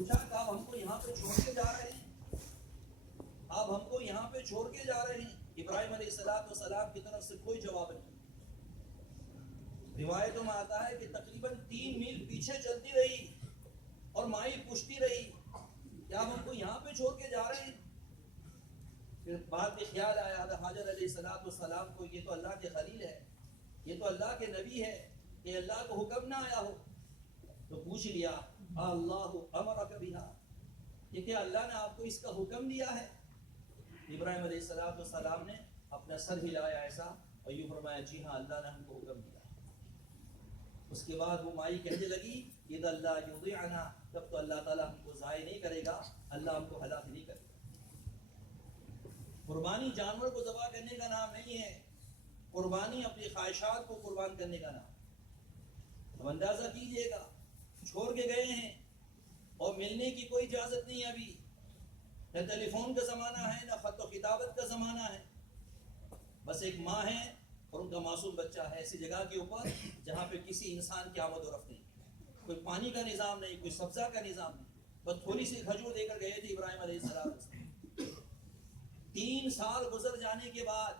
پوچھا کہ آپ ہم کو یہاں پہ چھوڑ کے جا رہے ہیں، آپ ہم کو یہاں پہ چھوڑ کے جا رہے ہیں؟ ابراہیم علیہ السلام کی طرف سے کوئی جواب نہیں۔ روایتوں میں آتا ہے کہ تقریباً 3 میل پیچھے چلتی رہی اور مائی پوچھتی رہی کہ آپ ہم کو یہاں پہ چھوڑ کے جا رہے ہیں؟ پھر بعد میں خیال آیا حضرت حاجر علیہ السلام کو، یہ تو اللہ کے خلیل ہے، یہ تو اللہ کے نبی ہے، کہ اللہ کو حکم نہ آیا ہو؟ تو پوچھ لیا اللہ امرک بہا، یہ کہ اللہ نے آپ کو اس کا حکم دیا ہے؟ ابراہیم علیہ السلام نے اپنا سر ہلایا ایسا اور یوں فرمایا جی ہاں اللہ نے ہم کو حکم دیا۔ اس کے بعد وہ مائی کہنے لگی اذا اللہ یضیعنا، تب تو اللہ تعالیٰ ہم کو ضائع نہیں کرے گا، اللہ ہم کو ہلاک نہیں کرے گا۔ قربانی جانور کو ذبح کرنے کا نام نہیں ہے، قربانی اپنی خواہشات کو قربان کرنے کا نام۔ اب اندازہ کیجئے گا، چھوڑ کے گئے ہیں اور ملنے کی کوئی اجازت نہیں، ابھی نہ ٹیلی فون کا زمانہ ہے نہ خط و کتابت کا زمانہ ہے، بس ایک ماں ہے اور ان کا معصوم بچہ ہے ایسی جگہ کے اوپر جہاں پہ کسی انسان کی آمد و رفت نہیں، کوئی پانی کا نظام نہیں، کوئی سبزہ کا نظام نہیں، بس تھوڑی سی کھجور دے کر گئے تھے ابراہیم علیہ السلام۔ 3 سال گزر جانے کے بعد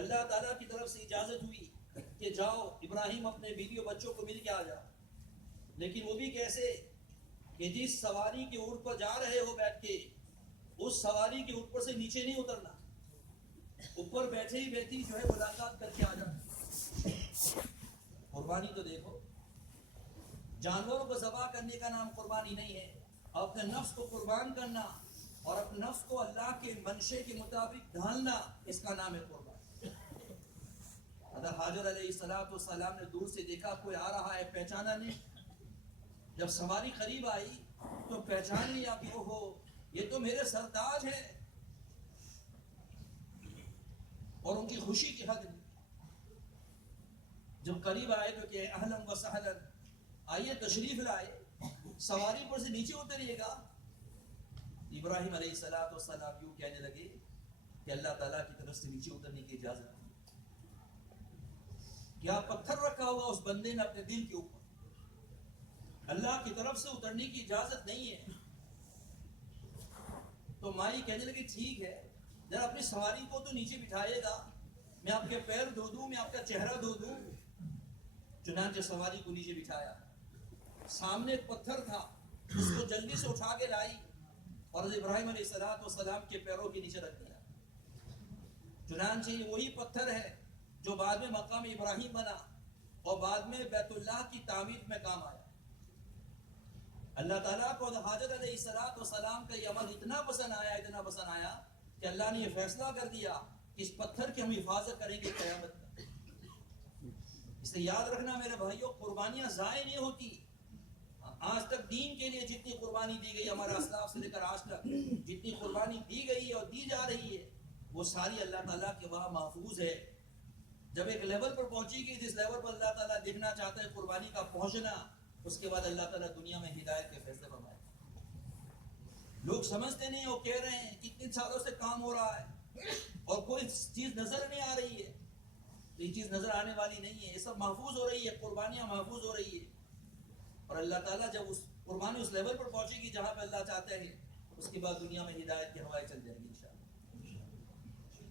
اللہ تعالیٰ کی طرف سے اجازت ہوئی کہ جاؤ ابراہیم اپنے بیوی و بچوں کو مل کے آ جاؤ، لیکن وہ بھی کیسے کہ جس سواری کے اونٹ پر جا رہے ہو بیٹھ کے، اس سواری کے اونٹ پر سے نیچے نہیں اترنا، اوپر بیٹھے ہی بیٹھی جو ہے ملاقات کر کے آ جانا۔ قربانی تو دیکھو، جانوروں کو ذبح کرنے کا نام قربانی نہیں ہے، اپنے نفس کو قربان کرنا اور اپنے نفس کو اللہ کے منشے کے مطابق ڈھالنا، اس کا نام ہے قربانی۔ حضرت حاجر علیہ السلام نے دور سے دیکھا کوئی آ رہا ہے، پہچانا نہیں، جب سواری قریب آئی تو پہچان لیا کہ اوہو یہ تو میرے سرتاج ہے، اور ان کی خوشی کی حد نہیں۔ جب قریب آئے تو کہ اہلاً و سہلاً، آئیے تشریف لائے، سواری پر سے نیچے اتریے گا۔ ابراہیم علیہ السلام یوں کہنے لگے کہ اللہ تعالیٰ کی طرف سے نیچے اترنے کی اجازت نہیں۔ کیا پتھر رکھا ہوا اس بندے نے اپنے دل کے اوپر، اللہ کی طرف سے اترنے کی اجازت نہیں ہے۔ تو مائی کہنے لگی ٹھیک ہے، ذرا اپنی سواری کو تو نیچے بٹھائیے گا، میں آپ کے پیر دھو دوں، میں آپ کا چہرہ دھو دوں۔ چنانچہ سواری کو نیچے بٹھایا، سامنے ایک پتھر تھا، اس کو جلدی سے اٹھا کے لائی اور ابراہیم علیہ السلام کے پیروں کے نیچے رکھ دیا۔ چنانچہ یہ وہی پتھر ہے جو بعد میں مقام ابراہیم بنا اور بعد میں بیت اللہ کی تعمیر میں کام آیا۔ اللہ تعالیٰ کو حضرت علیہ السلام کا یہ عمل اتنا پسند آیا کہ اللہ نے یہ فیصلہ کر دیا کہ اس پتھر کی ہم حفاظت کریں گے قیامت تک۔ اس لیے یاد رکھنا میرے بھائیوں، قربانیاں ضائع نہیں ہوتی۔ آج تک دین کے لیے جتنی قربانی دی گئی، ہمارے اسلاف سے لے کر آج تک جتنی قربانی دی گئی ہے اور دی جا رہی ہے، وہ ساری اللہ تعالیٰ کے وہاں محفوظ ہے۔ جب ایک لیول پر پہنچی گئی جس لیول پر اللہ تعالیٰ دیکھنا چاہتا ہے قربانی کا پہنچنا، اس کے بعد اللہ تعالیٰ دنیا میں ہدایت کے فیصلے فرمائے۔ لوگ سمجھتے نہیں، وہ کہہ رہے ہیں کتنے سالوں سے کام ہو رہا ہے اور کوئی چیز نظر نہیں آ رہی ہے، تو یہ چیز نظر آنے والی نہیں ہے، یہ سب محفوظ ہو رہی ہے، قربانیاں محفوظ ہو رہی ہے۔ اور اللہ تعالیٰ جب اس قربانی اس لیول پر پہنچے گی جہاں پہ اللہ چاہتے ہیں، اس کے بعد دنیا میں ہدایت کی ہوائیں چل جائیں گی انشاءاللہ۔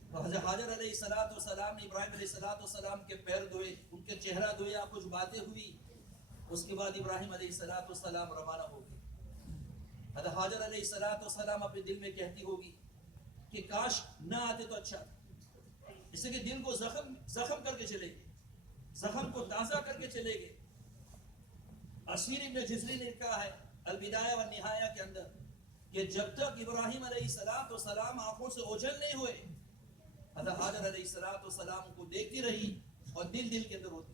تو حضرت حاجر علیہ السلام نے ابراہیم علیہ السلام کے پیر دھوئے، ان کے چہرہ دھویا، کچھ باتیں ہوئی، اس کے بعد ابراہیم علیہ السلام روانہ ہو گئے۔ حضرت حاجر علیہ السلام اپنے دل میں کہتی ہوگی کہ کاش نہ آتے تو اچھا تھا، اس لیے کہ دل کو زخم کر کے چلے گئے، زخم کو تازہ کر کے چلے گئے۔ اسیر ابن جزری نے لکھا ہے البدایہ والنہایہ کے اندر کہ جب تک ابراہیم علیہ السلام آنکھوں سے اوجھل نہیں ہوئے، حضرت حاجر علیہ السلام کو دیکھتی رہی اور دل کے اندر ہوتی۔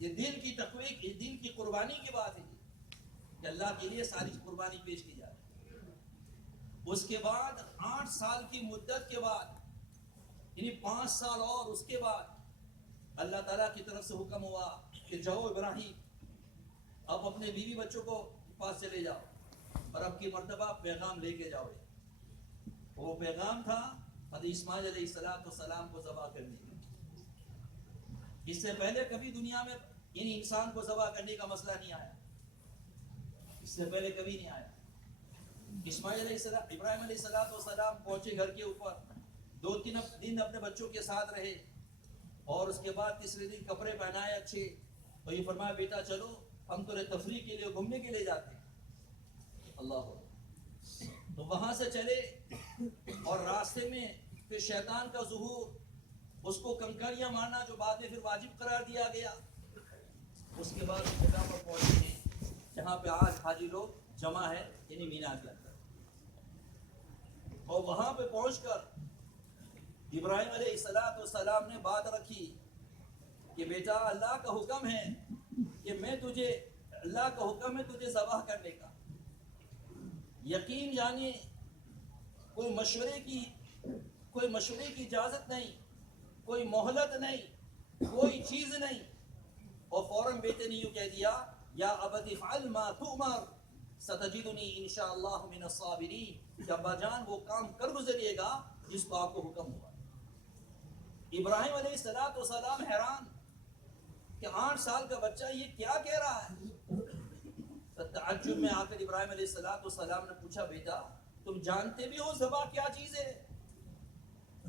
یہ دل کی تقویق، یہ دل کی قربانی کی بات ہے کہ اللہ کے لیے ساری قربانی پیش کی جائے۔ اس کے بعد 8 سال کی مدت کے بعد، یعنی 5 سال اور اس کے بعد اللہ تعالیٰ کی طرف سے حکم ہوا کہ جاؤ ابراہیم، اب اپنے بیوی بچوں کو پاس چلے جاؤ اور اب کی مرتبہ پیغام لے کے جاؤ۔ وہ پیغام تھا حضرت اسماعیل علیہ السلام کو ذبح کرنے کا۔ اس سے پہلے کبھی دنیا میں ان انسان کو ذبح کرنے کا مسئلہ نہیں آیا، اس سے پہلے کبھی نہیں آیا. اسماعیل علیہ السلام ابراہیم علیہ السلام پہنچے گھر کے اوپر, 2-3 دن اپنے بچوں کے ساتھ رہے, اور اس کے بعد تیسرے دن کپڑے پہنائے اچھے, اور یہ فرمایا بیٹا چلو ہم تمہیں تفریح کے لیے گھومنے کے لیے جاتے ہیں. اللہ. تو وہاں سے چلے, اور راستے میں پھر شیطان کا ظہور, اس کو کنکریاں مارنا جو بعد میں پھر واجب قرار دیا گیا. اس کے بعد اس جگہ پر پہنچے ہیں جہاں پہ آج حاجی لوگ جمع ہے, یعنی مینا کے اندر. اور وہاں پہ پہنچ کر ابراہیم علیہ السلام نے بات رکھی کہ بیٹا اللہ کا حکم ہے کہ اللہ کا حکم ہے تجھے ذبح کرنے کا. یقین جانیے کوئی مشورے کی اجازت نہیں, کوئی مہلت نہیں, کوئی چیز نہیں. اور فوراً بیٹے نے یوں کہہ دیا یا ابت افعل ما تؤمر ستجدنی انشاءاللہ من الصابرین, کہ ابا جان وہ کام کر گزریے گا جس کو آپ کو حکم ہوا. ابراہیم علیہ السلام حیران کہ 8 سال کا بچہ یہ کیا کہہ رہا ہے. تعجب میں آ کر ابراہیم علیہ السلام نے پوچھا بیٹا تم جانتے بھی ہو ذبح کیا چیز ہے؟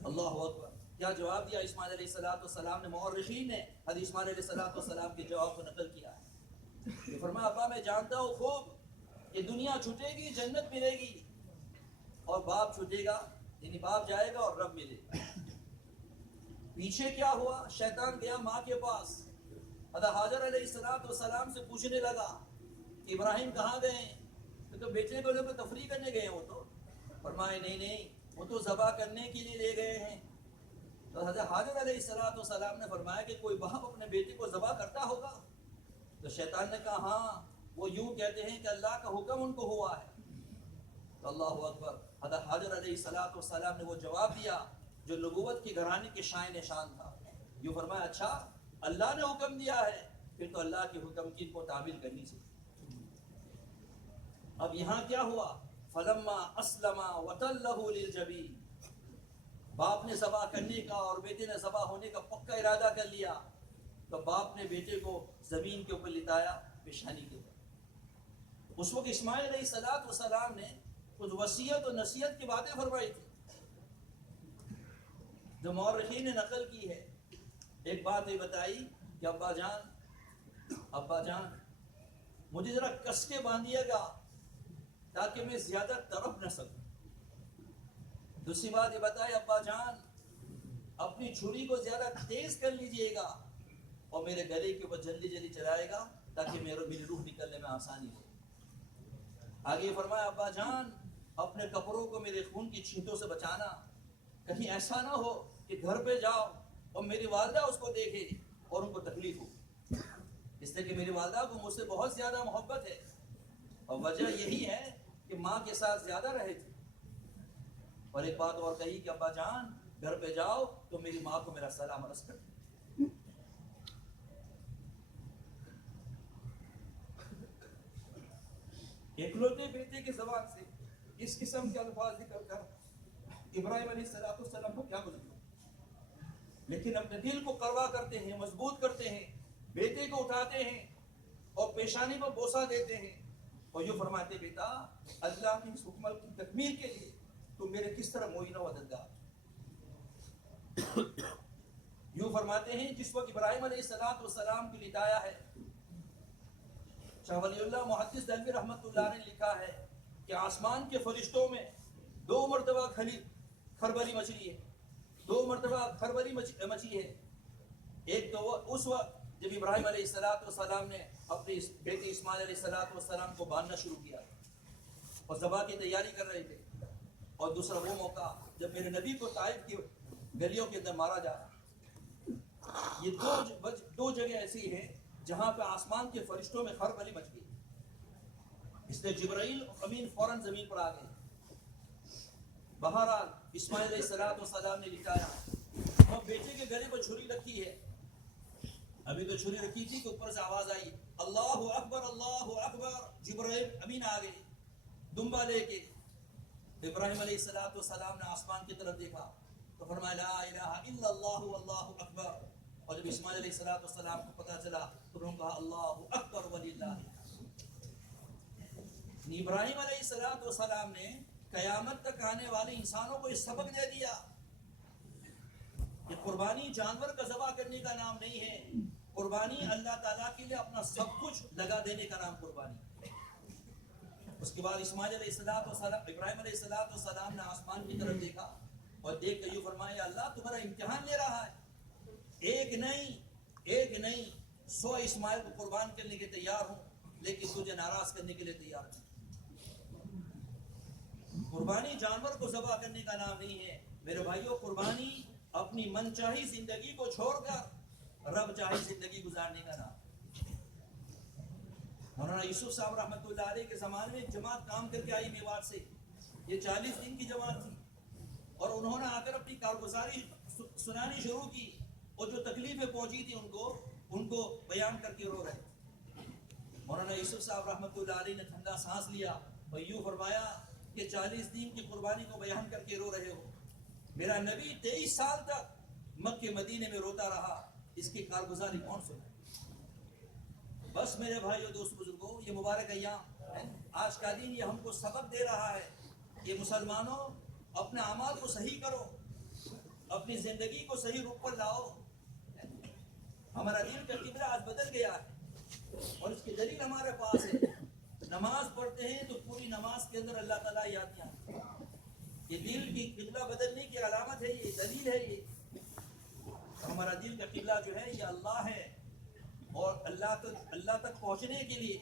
اللہ اکبر. کیا جواب دیا اسماعیل علیہ السلام نے؟ مورخین نے حضرت اسماعیل علیہ السلام کے جواب کو نقل کیا ہے. یہ فرمایا ابا میں جانتا ہوں خوب کہ دنیا چھوٹے گی جنت ملے گی, اور باپ چھوٹے گا یعنی باپ جائے گا اور رب ملے گا. پیچھے کیا ہوا؟ شیطان گیا ماں کے پاس, حضرت حاجر علیہ السلام سے پوچھنے لگا کہ ابراہیم کہاں گئے؟ تو بیٹے کو لے کر تفریح کرنے گئے. وہ تو فرمائے نہیں وہ تو ذبح کرنے کے لیے لے گئے ہیں. تو حضرت حاجر علیہ السلام نے فرمایا کہ کوئی باپ اپنے بیٹے کو ذبح کرتا ہوگا؟ تو شیطان نے کہا ہاں, وہ یوں کہتے ہیں کہ اللہ کا حکم ان کو ہوا ہے. تو اللہ اکبر. حضرت حاجر علیہ السلام نے وہ جواب دیا جو نبوت کی گھرانے کے شائن نشان تھا. یوں فرمایا اچھا اللہ نے حکم دیا ہے, پھر تو اللہ کے حکم کی ان کو تعمیل کرنی چاہیے. اب یہاں کیا ہوا؟ فلما اسلم وتلہ للجبین, باپ نے ذبح کرنے کا اور بیٹے نے ذبح ہونے کا پکا ارادہ کر لیا. تو باپ نے بیٹے کو زمین کے اوپر لٹایا, پیشانی کے اوپر. اس وقت اسماعیل علیہ السلام نے کچھ وصیت و نصیحت کی باتیں فرمائی تھی جو مورخین نے نقل کی ہے. ایک بات یہ بتائی کہ ابا جان مجھے ذرا کس کے باندھیے گا تاکہ میں زیادہ تڑپ نہ سکوں. دوسری بات یہ بتائی ابا جان اپنی چھری کو زیادہ تیز کر لیجئے گا اور میرے گلے کے اوپر جلدی چلائے گا تاکہ میری روح نکلنے میں آسانی ہو. آگے فرمایا ابا جان اپنے کپڑوں کو میرے خون کی چھینٹوں سے بچانا, کہیں ایسا نہ ہو کہ گھر پہ جاؤ اور میری والدہ اس کو دیکھے اور ان کو تکلیف ہو, اس لیے کہ میری والدہ کو مجھ سے بہت زیادہ محبت ہے, اور وجہ یہی ہے کہ ماں کے ساتھ زیادہ رہے تھے. اور ایک بات اور کہی کہ ابا جان گھر پہ جاؤ تو میری ماں کو میرا سلام عرض کر. اکلوتے بیٹے کی زبان سے اس قسم کے الفاظ ذکر کر ابراہیم علیہ السلام کو کیا گزرا, لیکن اپنے دل کو کروا کرتے ہیں, مضبوط کرتے ہیں, بیٹے کو اٹھاتے ہیں اور پیشانی پر بوسہ دیتے ہیں, اور یہ فرماتے بیٹا اللہ کی اس حکم کی تکمیل کے لیے تم میرے کس طرح معین و مددگار. یوں فرماتے ہیں جس وقت ابراہیم علیہ السلام کو لٹایا ہے, شاہ ولی اللہ محدث دہلوی رحمۃ اللہ نے لکھا ہے کہ آسمان کے فرشتوں میں 2 مرتبہ کھربلی مچلی ہے, 2 مرتبہ کھربلی مچی ہے. ایک تو اس وقت جب ابراہیم علیہ السلام نے اپنے بیٹے اسماعیل علیہ السلام کو باندھنا شروع کیا اور ذبح کی تیاری کر رہے تھے, اور دوسرا وہ موقع جب میرے نبی کو طائف کی گلیوں کے اندر مارا جا رہا. یہ 2 جگہ ایسی ہیں جہاں پہ آسمان کے فرشتوں میں کھربلی مچ گئی. اس نے جبرائیل امین فوراً زمین پر آ گئے. بہرحال اسماعیل علیہ السلام نے لٹایا اور بیٹے کے گلے پر چھری رکھی ہے. ابھی تو چھری رکھی تھی کہ اوپر سے آواز آئی اللہ اکبر اللہ اکبر. جبرائیل امین آ گئے دمبا لے کے. ابراہیم علیہ السلام نے آسمان کی طرف دیکھا تو فرمایا لا الہ الا اللہ واللہ اکبر. اور جب اسماعیل علیہ السلام کو پتہ چلا تو انہوں نے کہا اللہ اکبر وللہ. ابراہیم علیہ السلام نے قیامت تک آنے والے انسانوں کو یہ سبق دے دیا کہ قربانی جانور کا ذبح کرنے کا نام نہیں ہے، قربانی اللہ تعالیٰ کے لیے اپنا سب کچھ لگا دینے کا نام قربانی۔ اس کے بعد اسماعیل علیہ السلام، ابراہیم علیہ السلام نے آسمان کی طرف دیکھا اور دیکھ کر یہ فرمایا اللہ تمہارا امتحان لے رہا ہے، ایک نہیں 100 اسماعیل کو قربان کرنے کے تیار ہوں، لیکن تجھے ناراض کرنے کے لیے تیار نہیں۔ قربانی جانور کو ذبح کرنے کا نام نہیں ہے میرے بھائیوں، قربانی اپنی من چاہی زندگی کو چھوڑ کر رب چاہی زندگی گزارنے کا نام۔ مولانا یوسف صاحب رحمۃ اللہ علیہ کے زمانے میں ایک جماعت کام کر کے آئی میوات سے، یہ 40 دن کی جماعت تھی، اور انہوں نے آ کر اپنی کارگزاری سنانی شروع کی، اور جو تکلیفیں پہنچی تھی ان کو بیان کر کے رو رہے۔ مولانا یوسف صاحب رحمۃ اللہ علیہ نے ٹھنڈا سانس لیا اور یوں فرمایا کہ 40 دن کی قربانی کو بیان کر کے رو رہے ہو، میرا نبی 23 سال تک مکہ مدینے میں روتا رہا، اس کی کارگزاری کون سنے؟ بس میرے بھائیو دوست بزرگوں، یہ مبارک ایام، آج کا دن یہ ہم کو سبق دے رہا ہے کہ مسلمانوں اپنے اعمال کو صحیح کرو، اپنی زندگی کو صحیح رخ پر لاؤ۔ ہمارا دین کا قبلہ آج بدل گیا ہے اور اس کی دلیل ہمارے پاس ہے۔ نماز پڑھتے ہیں تو پوری نماز کے اندر اللہ تعالیٰ یاد نہیں آتا، یہ دل کی قبلہ بدلنے کی علامت ہے، یہ دلیل ہے۔ یہ ہمارا دل کا قبلہ جو ہے یہ اللہ ہے، اور اللہ تک پہنچنے کے لیے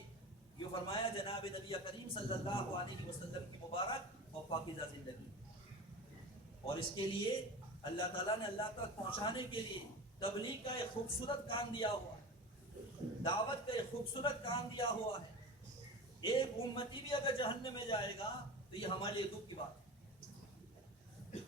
یہ فرمایا جناب نبی کریم صلی اللہ علیہ وسلم کی مبارک اور پاکیزہ زندگی، اور اس کے لیے اللہ تعالیٰ نے اللہ تک پہنچانے کے لیے تبلیغ کا ایک خوبصورت کام دیا ہوا ہے، دعوت کا ایک خوبصورت کام دیا ہوا ہے۔ ایک امتی بھی اگر جہنم میں جائے گا تو یہ ہمارے لیے دکھ کی بات ہے۔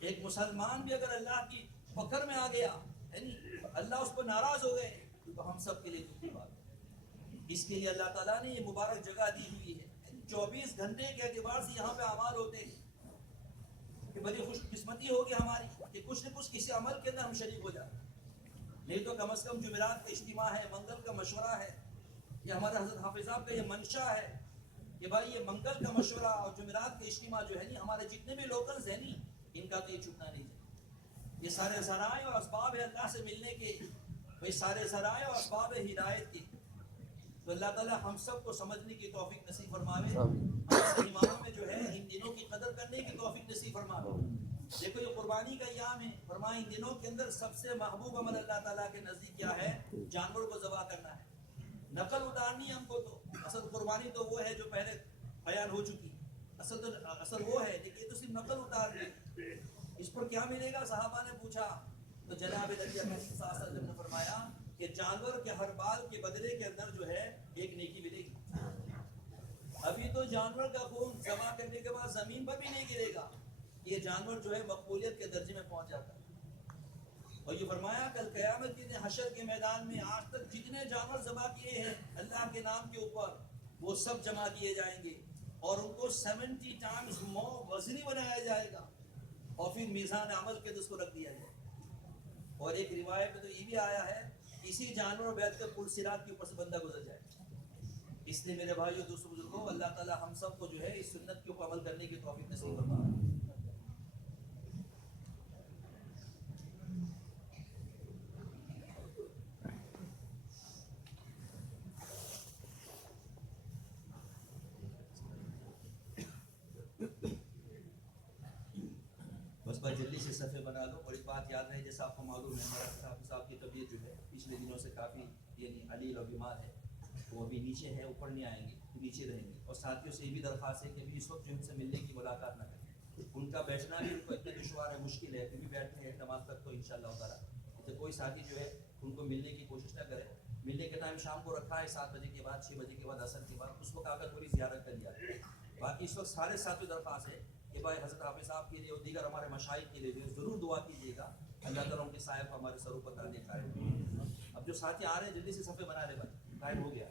ایک مسلمان بھی اگر اللہ کی پکڑ میں آ گیا، یعنی اللہ اس پر ناراض ہو گئے، تو ہم سب کے لیے دکھ کی بات ہے۔ اس کے لیے اللہ تعالیٰ نے یہ مبارک جگہ دی ہوئی ہے، 24 گھنٹے کے اعتبار سے یہاں پہ اعمال ہوتے ہیں کہ بڑی خوش قسمتی ہوگی ہماری کہ کچھ نہ کچھ کسی عمل کے اندر ہم شریک ہو جائیں، نہیں تو کم از کم جمعرات کا اجتماع ہے، منگل کا مشورہ ہے، یہ ہمارے حضرت حافظ صاحب کا یہ منشا ہے کہ بھائی یہ منگل کا مشورہ اور جمعرات کا اجتماع جو ہے نہیں، ہمارے جتنے بھی لوکلز ہیں نہیں، ان کا تو یہ چھوٹنا نہیں ہے۔ یہ سارے ذرائع اور اسباب ہے اللہ سے ملنے کے، بھائی سارے ذرائع اور اسباب ہے ہدایت کے۔ تو اللہ تعالیٰ ہم سب کو سمجھنے کی توفیق نصیب فرماوے، ہمارے ایمانوں میں جو ہے ان دنوں کی قدر کرنے کی توفیق نصیب فرماوے۔ دیکھو یہ قربانی کا ایام ہے، فرمایا ان دنوں کے اندر سب سے محبوب عمل اللہ تعالیٰ کے نزدیک کیا ہے؟ جانور کو ذبح کرنا ہے، نقل اتارنی ہے ہم کو۔ تو اصل قربانی تو وہ ہے جو پہلے بیان ہو چکی، اصل وہ ہے، لیکن یہ تو صرف نقل اتار دی۔ اس پر کیا ملے گا؟ صحابہ نے پوچھا تو جناب نبی صلی اللہ علیہ وسلم نے فرمایا کہ جانور کے ہر بال کے بدلے کے اندر جو ہے ایک نیکی ملے گی۔ ابھی تو جانور کا خون ذبح کرنے کے بعد زمین پر بھی نہیں گرے گا، یہ جانور جو ہے مقبولیت کے درجے میں پہنچ جاتا ہے۔ اور یہ فرمایا کل قیامت کے دن حشر کے میدان میں آج تک جتنے جانور ذبح کیے ہیں اللہ کے نام کے اوپر، وہ سب جمع کیے جائیں گے اور ان کو 70 ٹائمز مور وزنی بنایا جائے گا، اور پھر میزان عمل کے اس کو رکھ دیا جائے گا۔ اور ایک روایت میں تو یہ بھی آیا ہے اسی جانور بیٹھ کر پل صراط کے اوپر سے بندہ گزر جائے گا۔ اس لیے میرے بھائیو دوستو بزرگوں، اللہ تعالی ہم سب کو جو ہے اس سنت کے اوپر عمل کرنے کی توفیق نصیب فرمائے۔ بس بھائی جلدی سے صفحے بنا لو، بڑی بات یاد رہے، جیسا آپ کو معلوم ہے ہمارا حافظ صاحب کی طبیعت جو ہے پچھلے دنوں سے کافی یعنی علیل اور بیمار ہے، وہ ابھی نیچے ہے، اوپر نہیں آئیں گے، نیچے رہیں گے۔ اور ساتھیوں سے یہ بھی درخواست ہے کہ ابھی اس وقت جو ان سے ملنے کی ملاقات نہ کریں، ان کا بیٹھنا بھی ان کو اتنا دشوار ہے، مشکل ہے، پھر بھی بیٹھتے ہیں نماز تک تو انشاءاللہ تعالیٰ۔ تو کوئی ساتھی جو ہے ان کو ملنے کی کوشش نہ کرے۔ ملنے کے ٹائم شام کو رکھا ہے 7 بجے کے بعد، 6 بجے کے بعد، عصر کے بعد، اس وقت آ کر تھوڑی زیارت کر لیا۔ باقی اس وقت سارے ساتھی درخواست ہے کہ بھائی حضرت حافظ صاحب کے لیے اور دیگر ہمارے مشائخ کے لیے ضرور دعا کیجیے گا، اللہ تعالیٰ ان کے سائے کو ہمارے سروں پر ڈالنے کا ہے۔ اب جو ساتھی آ رہے ہیں جلدی سے صفحے بنا لے بھائی، ٹائم ہو گیا۔